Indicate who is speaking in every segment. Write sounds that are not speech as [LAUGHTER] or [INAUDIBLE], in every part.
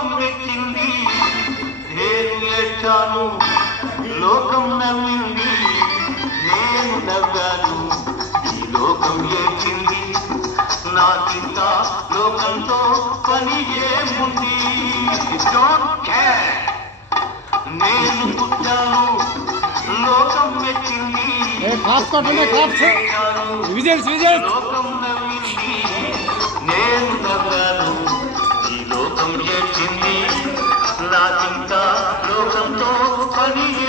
Speaker 1: లోకం మెచ్చింది నేను ఏడ్చాను లోకం నవ్వింది. నేను నవ్వాను. ఈ లోకం ఏడ్చింది. నా చింత లోకంతో పని ఏముంది? నేను పుట్టాను. లోకం మెచ్చింది. లోకం నవ్వింది. నేను నవ్వాను. తెచ్చింది నాకింకా లోకంతో పని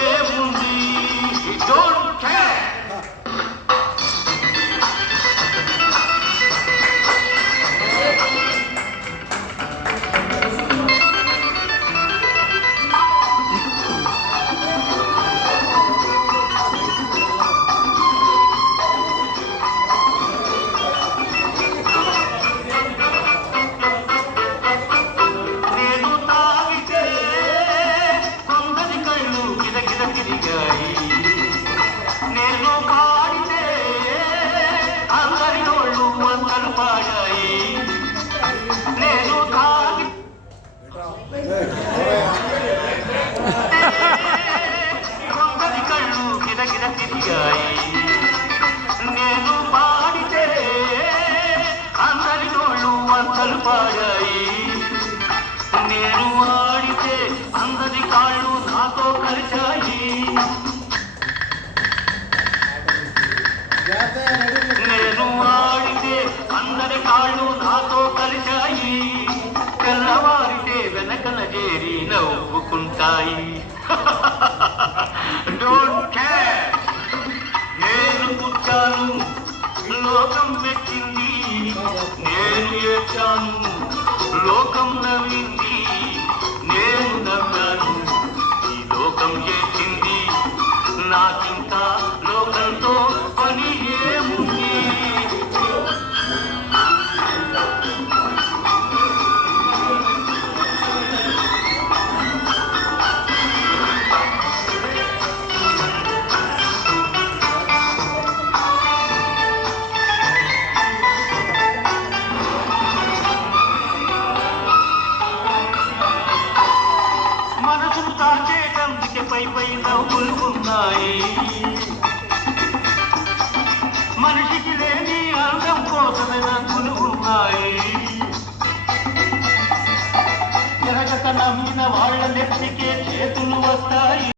Speaker 1: పాడాయి నేను ఆడితే అందరి కాళ్ళు నాతో కలిశాయి నేను ఆడితే అందరి కాళ్ళు నాతో కలిశాయి తెల్లవారితే వెనకన చేరి నవ్వుకుంటాయి. [LAUGHS] డోంట్ కేర్ నేను పుట్టాను. లోకం మెచ్చింది లోకం నవ్వింది పై పై నవ్వులు ఉన్నాయి మనిషికి లేని అందం కోసమే రంగులు ఉన్నాయి. ఎరగక నమ్మిన వాళ్ళ నెత్తికే చేతులు వస్తాయి.